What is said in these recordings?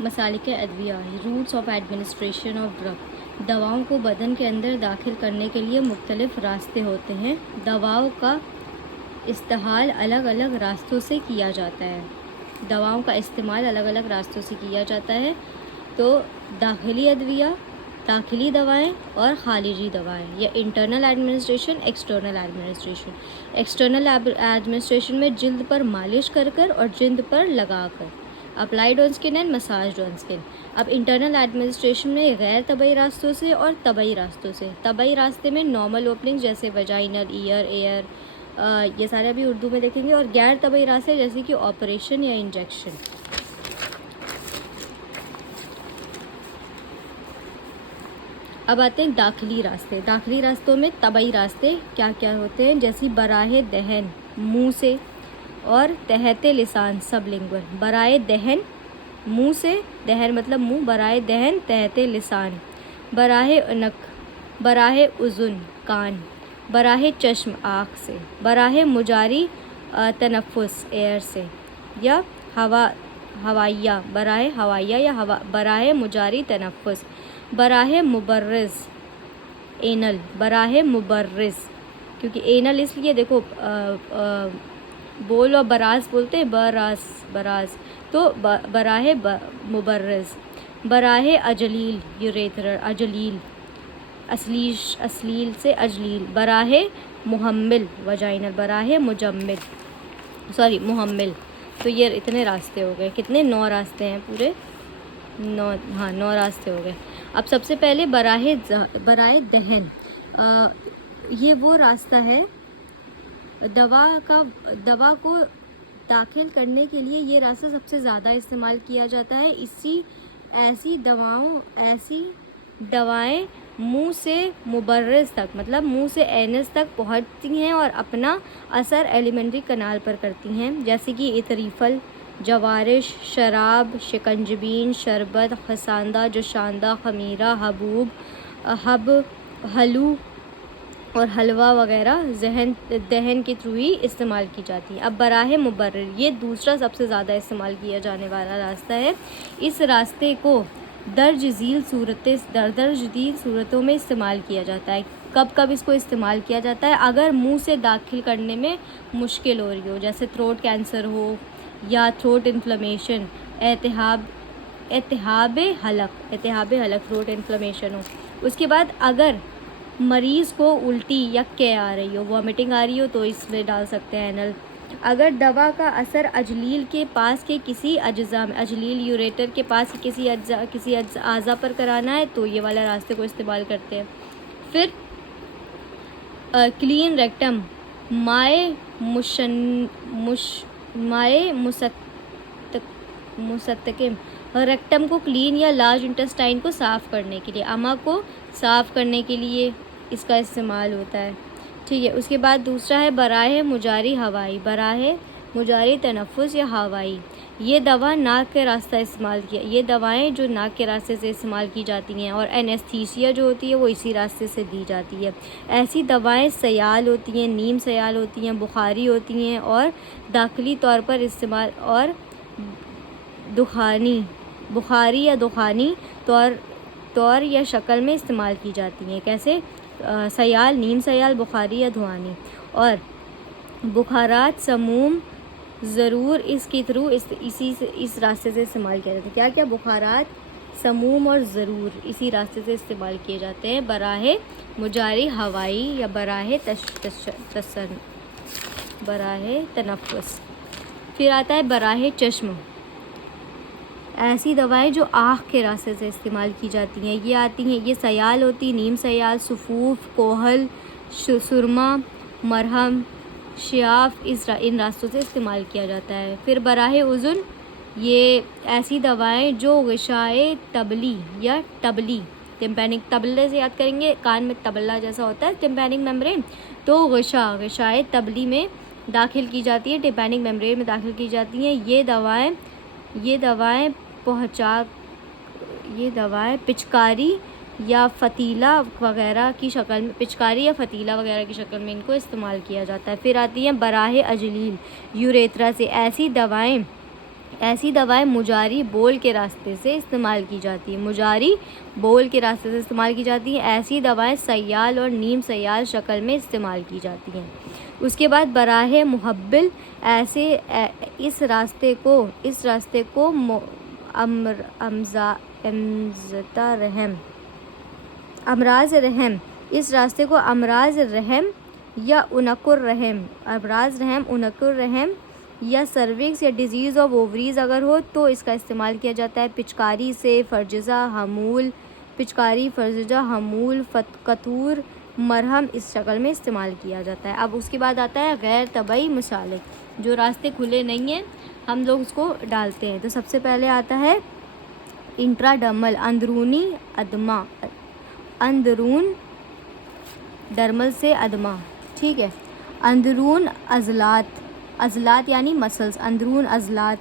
مسالک ادویہ، routes of administration of drug, دواؤں کو بدن کے اندر داخل کرنے کے لیے مختلف راستے ہوتے ہیں۔ دواؤں کا استعمال الگ الگ راستوں سے کیا جاتا ہے۔ دواؤں کا استعمال الگ الگ راستوں سے کیا جاتا ہے۔ تو داخلی ادویہ، داخلی دوائیں اور خارجی دوائیں، یا internal administration, external administration. External administration میں جلد پر مالش کر کر اور جلد پر لگا کر، applied on skin and massage on skin. اب انٹرنل ایڈمنسٹریشن میں غیر طبی راستوں سے اور طبی راستوں سے۔ طبی راستے میں نارمل اوپننگ جیسے ویجائنل، ایئر، یہ سارے ابھی اردو میں دیکھیں گے، اور غیر طبی راستے جیسے کہ آپریشن یا انجیکشن۔ اب آتے ہیں داخلی راستے۔ داخلی راستوں میں طبی راستے کیا کیا ہوتے ہیں؟ جیسے براہ دہن منہ سے اور تحت لسان سب لنگول۔ براہ دہن منہ سے، دہن مطلب منہ، براہ دہن تحت لسان، براہ عنق، براہ اذن کان، براہ چشم آنکھ سے، براہ مجاری تنفس ایئر سے یا ہوائیہ، براہ ہوائیہ یا براہ مجاری تنفس، براہ مبرز اینل، براہ مبرز، کیونکہ اینل اس لیے دیکھو بول اور براز بولتے ہیں، براز تو براہ مبرز، براہ اجلیل یوریتھرل، اجلیل اسلیل سے اجلیل، براہ محمل وجائنل، براہ محمل۔ تو یہ اتنے راستے ہو گئے، کتنے؟ 9 راستے ہیں پورے، 9 راستے ہو گئے۔ اب سب سے پہلے براہ دہن، یہ وہ راستہ ہے دوا کو داخل کرنے کے لیے، یہ راستہ سب سے زیادہ استعمال کیا جاتا ہے۔ ایسی دوائیں منہ سے مبرز تک، مطلب منہ سے اینس تک پہنچتی ہیں اور اپنا اثر ایلیمنٹری کنال پر کرتی ہیں، جیسے کہ اتریفل، جوارش، شراب، شکنجبین، شربت، خساندہ، جوشاندہ، خمیرہ، حب، حلو اور حلوہ وغیرہ دہن کے تھرو ہی استعمال کی جاتی ہیں۔ اب براہ مبرر، یہ دوسرا سب سے زیادہ استعمال کیا جانے والا راستہ ہے۔ اس راستے کو درج ذیل صورتوں میں استعمال کیا جاتا ہے۔ کب اس کو استعمال کیا جاتا ہے؟ اگر منہ سے داخل کرنے میں مشکل ہو رہی ہو، جیسے تھروٹ کینسر ہو یا تھروٹ انفلیمیشن، التہاب حلق، تھروٹ انفلیمیشن ہو۔ اس کے بعد اگر مریض کو الٹی یا آ رہی ہو، وامٹنگ آ رہی ہو، تو اس میں ڈال سکتے ہیں اینل۔ اگر دوا کا اثر اجلیل کے پاس کے کسی اجزاء میں، اجلیل یوریٹر کے پاس کسی اعضاء پر کرانا ہے، تو یہ والے راستے کو استعمال کرتے ہیں۔ پھر کلین ریکٹم، مائع مستقم، ریکٹم کو کلین یا لارج انٹسٹائن کو صاف کرنے کے لیے، اما کو صاف کرنے کے لیے اس کا استعمال ہوتا ہے، ٹھیک ہے۔ اس کے بعد دوسرا ہے براہ مجاری ہوائی، براہ مجاری تنفس یا ہوائی، یہ دوا ناک کے راستہ استعمال کیا، یہ دوائیں جو ناک کے راستے سے استعمال کی جاتی ہیں، اور اینستھیسیا جو ہوتی ہے وہ اسی راستے سے دی جاتی ہے۔ ایسی دوائیں سیال ہوتی ہیں، نیم سیال ہوتی ہیں، بخاری ہوتی ہیں، اور داخلی طور پر استعمال، اور بخاری یا دخانی طور یا شکل میں استعمال کی جاتی ہیں۔ کیسے؟ سیال، نیم سیال، بخاری یا دھوانی، اور بخارات سموم ضرور اس کے تھرو اس راستے سے استعمال کیا جاتا ہے۔ کیا بخارات سموم اور ضرور اسی راستے سے استعمال کیے جاتے ہیں، براہ مجاری ہوائی یا براہ تنفس۔ پھر آتا ہے براہ چشم، ایسی دوائیں جو آنکھ کے راستے سے استعمال کی جاتی ہیں، یہ آتی ہیں، یہ سیال ہوتی، نیم سیال، سفوف، کوہل، سرما، مرہم، شیاف، ان راستوں سے استعمال کیا جاتا ہے۔ پھر براہ اذن، یہ ایسی دوائیں جو غشائے طبلی یا ٹبلی، طبلے سے یاد کریں گے، کان میں طبلہ جیسا ہوتا ہے ٹمپینک میمبرین، تو غشائے طبلی میں داخل کی جاتی ہے، ٹمپینک میمبرین میں داخل کی جاتی ہیں۔ یہ دوائیں پچکاری یا فتیلہ وغیرہ کی شکل میں ان کو استعمال کیا جاتا ہے۔ پھر آتی ہیں براہ اجلیل یوریتھرا سے، ایسی دوائیں ایسی دوائیں مجاری بول کے راستے سے استعمال کی جاتی ہیں، مجاری بول کے راستے سے استعمال کی جاتی ہیں۔ ایسی دوائیں سیال اور نیم سیال شکل میں استعمال کی جاتی ہیں۔ اس کے بعد براہ محبل اس راستے کو امراض رحم اس راستے کو امراض رحم یا عنق الرحم یا سروکس یا ڈیزیز آف اووریز اگر ہو تو اس کا استعمال کیا جاتا ہے۔ پچکاری سے فرجزہ حمول قطور مرہم اس شکل میں استعمال کیا جاتا ہے۔ اب اس کے بعد آتا ہے غیر طبعی مسالک، جو راستے کھلے نہیں ہیں ہم لوگ اس کو ڈالتے ہیں۔ تو سب سے پہلے آتا ہے انٹراڈرمل، اندرونی ادمہ، اندرون ڈرمل سے ادمہ، ٹھیک ہے۔ اندرون عضلات یعنی مسلز، اندرون عضلات۔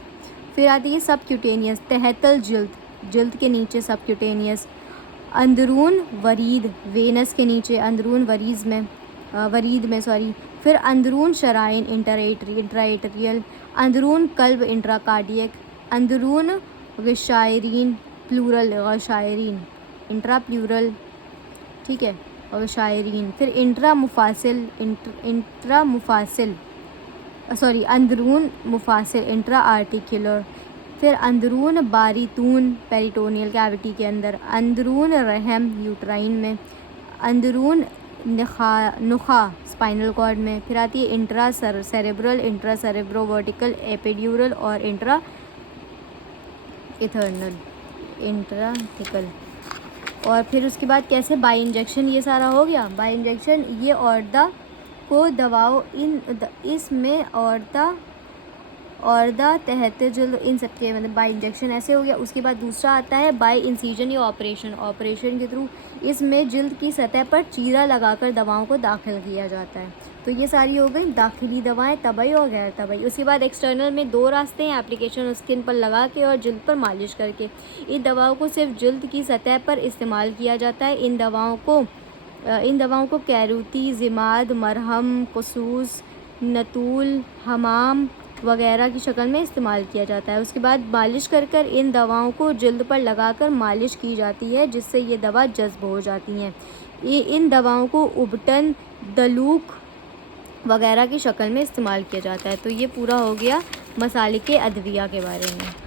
پھر آتی ہے سب کیوٹینیس، تحت الجلد، جلد کے نیچے سب کیوٹینیس۔ اندرون ورید، وینس کے نیچے، اندرون ورید میں پھر اندرون شرائن، انٹرائیٹریل۔ اندرون قلب، انٹرا کارڈیک۔ اندرون غشائرین، پلورل غشائرین، انٹرا پلورل، ٹھیک ہے، غشائرین۔ پھر اندرون مفاصل، انٹرا آرٹیکولر۔ پھر اندرون باریتون، پیریٹونیل کیویٹی کے اندر۔ اندرون رحم، یوٹرائن میں۔ اندرون نخاع، اسپائنل کارڈ میں۔ پھر آتی ہے انٹرا سیریبرل، انٹرا سیریبرو ورٹیکل، ایپیڈیورل اور انٹرا انٹراتھیکل۔ اور پھر اس کے بعد کیسے بائی انجیکشن، یہ سارا ہو گیا۔ بائی انجیکشن یہ عورتہ کو دواؤں اس میں عورتہ تحت جلد، ان سب کے مطلب بائی انجیکشن ایسے ہو گیا۔ اس کے بعد دوسرا آتا ہے بائی انسیجن یا آپریشن کے تھرو، اس میں جلد کی سطح پر چیرا لگا کر دواؤں کو داخل کیا جاتا ہے۔ تو یہ ساری ہو گئی داخلی دوائیں، طبعی اور غیر طبعی۔ اس کے بعد ایکسٹرنل میں دو راستے ہیں، اپلیکیشن اسکن پر لگا کے اور جلد پر مالش کر کے۔ ان دواؤں کو صرف جلد کی سطح پر استعمال کیا جاتا ہے۔ ان دواؤں کو کیروتی، ضماد، مرہم، قصوص، نتول، حمام وغیرہ کی شکل میں استعمال کیا جاتا ہے۔ اس کے بعد مالش کر ان دواؤں کو جلد پر لگا کر مالش کی جاتی ہے، جس سے یہ دوا جذب ہو جاتی ہیں۔ ان دواؤں کو ابٹن، دلوک وغیرہ کی شکل میں استعمال کیا جاتا ہے۔ تو یہ پورا ہو گیا مسالک ادویہ کے بارے میں۔